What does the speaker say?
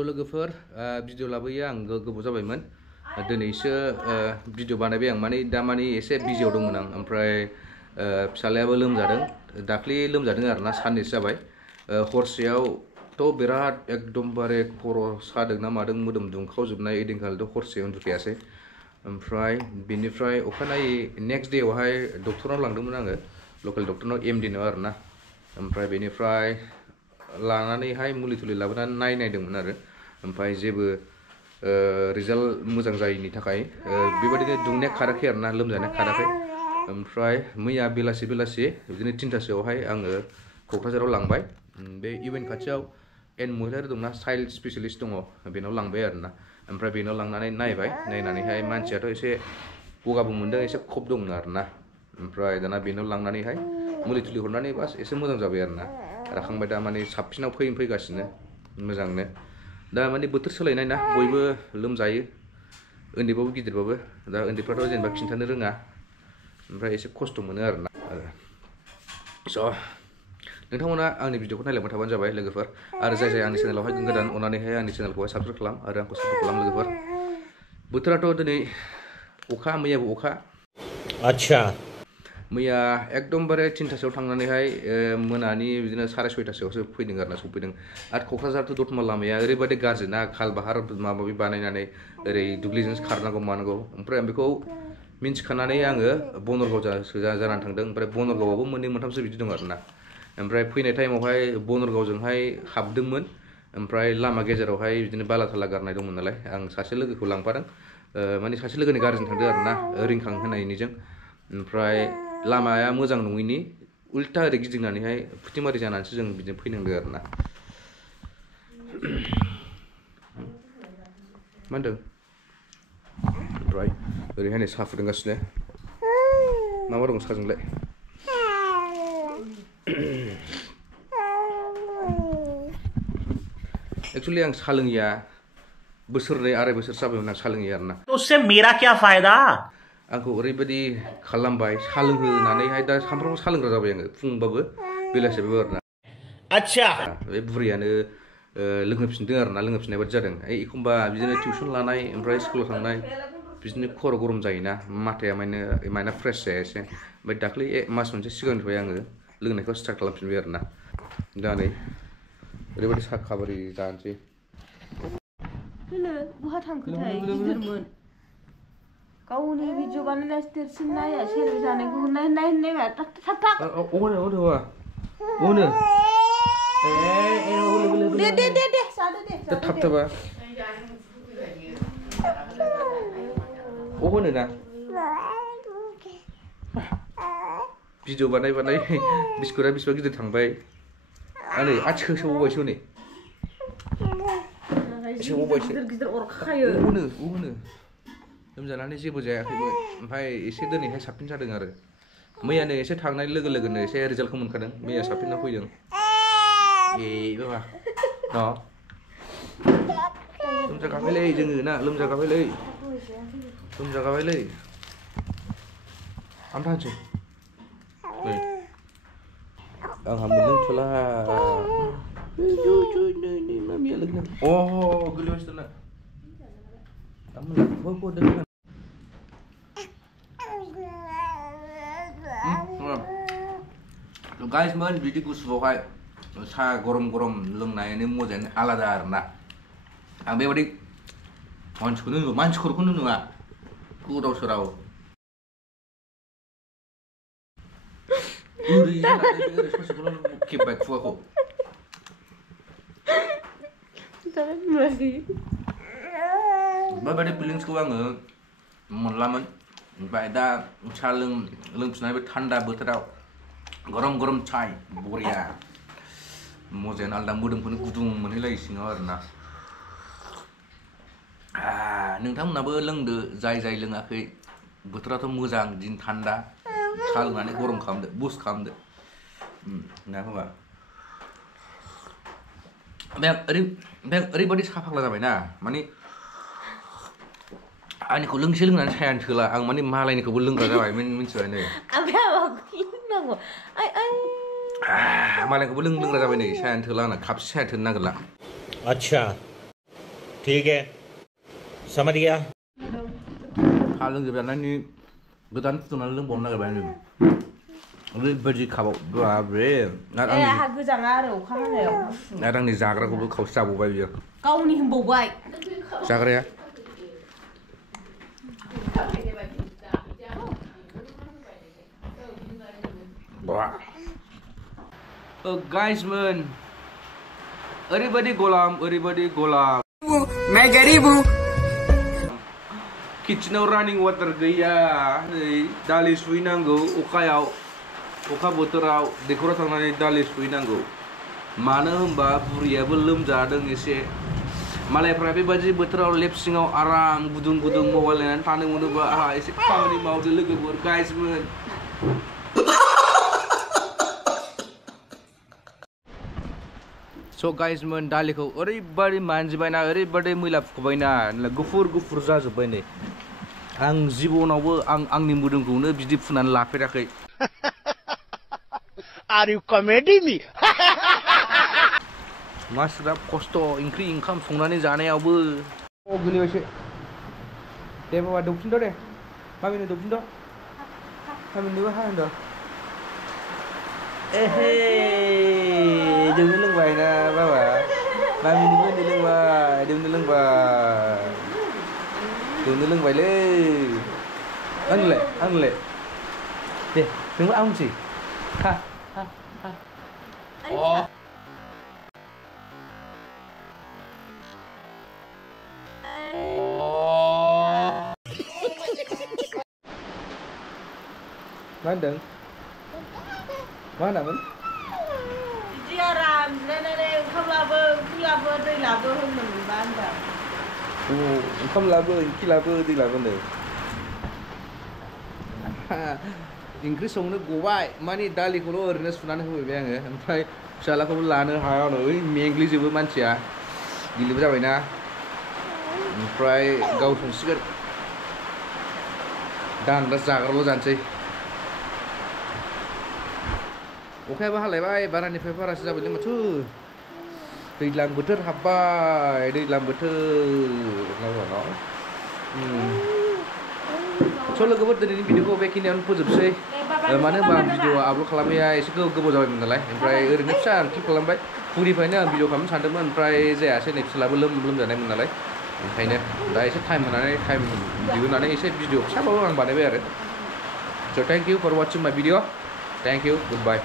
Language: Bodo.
लोगोफोर भिडिअ लाबोयो आं गोबाव जाबायमोन दिनैसो भिडिअ बानायबाय आं माने दा माने एसे बिजियाव दंमोन आं ओमफ्राय फिसालायाबो लोमजादों दाख्लि लोमजादों आरोना साननैसो जाबाय हरसेयावथ' बिराद एकदमबारे खर' सादों ना मादों मोदोम दुंखावजोबनाय ओइदिनखालिथ' हरसे उन्दुखायासै ओमफ्राय बिनिफ्राय अखानायै नेक्स्ट डेआवहाय डक्टरनाव लांदोंमोन आङो लकेल डक्टरनाव एमडि नाव आरोना ओमफ्राय बेनिफ्राय लानानैहाय मुलि थुलि लाबोनानै नायदोंमोन आरो ओमफ्राय जेबो रिजाल्ट मोजां जायैनि थाखाय बेबायदिनो दुंनाया खाराखै आरोना लोमजानाया खाराखै ओमफ्राय मैया बेलासि बिदिनो 3टासोआवहाय आङो क'क्राझाराव लांबाय बे इउएन खाथियाव एन महिलारि दंना चाइल्ड स्पेशलिस्ट दङ बेनाव लांबाय आरोना ओमफ्राय बेनाव लांनानै नायनानैहाय मानसियाथ' एसे गगाबो मोनदों एसे खब दङ आरोना ओमफ्राय दाना बेनाव लांनानैहाय मुलि थुलि हरनानै बास एसे मोजां जाबाय आरोना राखांबाय दा माने साबसिनाव फैगासिनो मोजांनो दा माने बोथोर सोलायनाय ना बयबो लोमजायो उन्दैबाबो गिदिरबाबो दा उन्दैफ्राथ' जेनेबा खिन्थानो रोङा ओमफ्राय एसे खस्थ' मोनो आरोना स' नोंथांमोना आंनि भिडिअखौ नायलांबाय थाबानो जाबाय लोगोफोर आरो जाय आंनि चेनेलावहाय गोदान अननानैहाय आंनि चेनेलखौहाय साबस्क्राइब खालाम आरो आंखौ सापर्ट खालाम लोगोफोर बोथोराथ' दिनै अखा मैयाबो अखा आच्छा मैया एकदमबारे 3टासोआव थांनानैहाय मोनानि बिदिनो 6:30टासोआवसो फैदों आरोना सफैदों आरो क'क्राझार टु दतमा लामाया ओरैबायदि गाज्रि ना खालबाहार माबा बानायनानै ओरै दुब्लिजोंसो खारनांगौ मानांगौ ओमफ्राय आं बेखौ मिन्थिखानानै आङो बनरगाव जानानै थांदों ओमफ्राय बनरगावआवबो मोननै मोनथामसो बिदि दं आरोना ओमफ्राय फैनाय टाइमावहाय बनरगावजोंहाय हाबदोंमोन ओमफ्राय लामा गेजेरावहाय बिदिनो बाला थाला गारनाय दंमोन नालाय आं सासे लोगोखौ लांफादों माने सासे लोगोनि गारिजों थांदों आरोना रिंखां होनायनिजों ओमफ्राय लामाया मोजां नङैनि उल्टा ओरै गिदिंनानैहाय फुथिमारि जानानैसो जों बिदिनो फैनांदों आरोना मा होनदों ओमफ्राय ओरैहाय नै साहा फुदुंगासिनो मा दं साहाजोंलाय एक्चुअली आं साहा लोङिया बोसोरनै आराय बोसोर जाबायमोन आं साहा लोङिया आरोना उससे मेरा क्या फायदा आंखौ ओरैबायदि खालामबाय साहा लोंहोनानैहाय दा सानफ्रामबो साहा लोंग्रा जाबाय आङो फुंबाबो बेलासिबाबो आरोना अच्छा बे बुरैयानो लोंहोफिनदों आरोना लोंहोफिननाय बायदि जादों एखमबा बिदिनो टिउसन लानाय ओमफ्राय स्कुलाव थांनाय बिदिनो खर' गरम जायोना माथाया माइना फ्रेस जाया एसे ओमफ्राय दाख्लै मास मोनसे सिगांनिफ्राय आङो लोंनायखौ स्टार्ट खालामफिनबाय आरोना दा नै ओरैबायदि साहा खाबारि जानोसै बहा थांखोथाय गिदिरमोन गावनि भिडिअ बानायनाया देरसिन नाया सेरेब जानायखौ नाय थाब थाबा होनो ना भिडिअ बानाय बिस्कुटा बेसेबां गिदिर थांबाय आनै आथिखौ सोबावबायसो हनै गिदिर अरखायो होनो लोमजानानै जेबो जायाखैमोन ओमफ्राय एसे दिनैहाय साबसिन जादों आरो मैयानो एसे थांनाय लोगो लोगोनो एसे रिजाल्टखौ मोनखादों मैया साबसिना फैदों बाबा लोमजागाबायलै जोङो ना लोमजागाबायलै आमथा होनसै आंहा मोनलोंथ'ला मामिया लोगो गोलैबायसो दाना गाइसमोन बिदि गुसुआवहाय साहा गरम लोंनायनि मजायानो आलादा आरोना आं बेबायदि मानसिखौनो नुवा गोदाव सोराव ओरै ससेखौल' खेबबाय खुगाखौ बेबायदि फिलिंसखौ आङो मोनलामोन ओमफ्राय दा साहा लोंफिननाय बे थान्दा बोथोराव गरम चाय बरिया मजायानो आलदा मोदोमखौनो गुदुं मोनहैलायो सिङाव आरोना नोंथांमोनाबो लोंदो जाय लोङाखै बोथोराथ' मोजां दिन थान्दा साहा लोंनानै गरम खालामदो बुस्ट खालामदो ना होमबा ओरैबायदि साहा फाग्ला जाबायना माने आंनिखौ लोंसे लोंनानै सायानो थोला आं माने मालायनिखौबो लोंग्रा जाबाय मिन्थिबाय नै मालायखौबो लोंग्रा जाबाय नै सायानो थोला आंना कापसे साया थोनो नागिरला अच्छा ठीक है समझ गया साहा लोंजोबनानै गोदान फुदुंनानै लोंबावनो नागिरबाय आङो ओरैबायदि खाबाव बाब्रे आंहा गोजाङा आरो अखा हानायाव आरो आंनि जाग्राखौबो खावसे जाबावबाय बियो गावनि होनबावबाय जाग्राया गाइस मोन ओरैबायदि गलाम मैं गरीब हूँ किचनाव रानिं वाटार गैया दालि सुहैनांगौ अखायाव अखा बोथोराव दैखराव थांनानै दालि सुहैनांगौ मानो होनबा बुरियाबो लोमजादों एसे मालायफ्रा बेबायदि बोथोराव लेप सिङाव आराम गुदुं मबाइल नायनानै थानो मोनोबा आहा एसे खामानि मावदो लोगोफोर गाइसमोन स' गाइसमोन दालिखौ ओरैबायदि मानजिबायना ओरैबायदि मैला फुखबायना गुफुर जाजोब्बाय नै आं जिबनावबो आंनि मोदोमखौनो बिदि फुनानै लाफेराखै आर यू कॉमेडी मी मानसिफ्रा खस्थ' ओंख्रि ओंखाम संनानै जानायावबो गोलैबायसो दे बाबा दौफिनद' दे मामिनो दौफिनद' मामिनोबो हागोन एहे दौनो लोंबाय ना बाबा मामिनोबो दौनो लोंबायलै आंनोलाय दे नोंबो आं मोनसै ha oh Mandang mana men बिदि आराम जिरायनानै ओंखाम लाबो दै लाबो होननो मोनबा होनदां ओंखाम लाबो ओंख्रि लाबो दै लाबोनो ओंख्रि संनो गबाय माने दालिखौल' ओरैनो सुनानै होबाय आङो ओमफ्राय फिसालाखौबो लानो हाया ओइ मेंग्लिजोबो मानसिया गिलिबो जाबायना ओमफ्राय गाव संसिगोन दानदा जाग्राल' जानोसै अखायाबो हालायबाय बारानिफ्राय बारासो जाबायलै माथो दैज्लां बोथोर हाबबाय दैज्लां बोथोर स' लोगोफोर दिनैनि भिडिअखौ बेखिनियावनो फोजोबसै मानो होनबा आं भिडिअ आपल'ड खालामनाया एसे गोबाव जाबायमोन नालाय ओमफ्राय ओरैनो फिसा क्लिप खालामबाय फुंनिफ्रायनो आं भिडिअ खालामनो सानदोंमोन ओमफ्राय जायासै नै फिसालाबो लोमजानायमोन नालाय ओंखायनो दा एसे टाइम दिहुननानै एसे भिडिअ फिसाबाबो आं बानायबाय आरो स' thank you for watching my video thank you good bye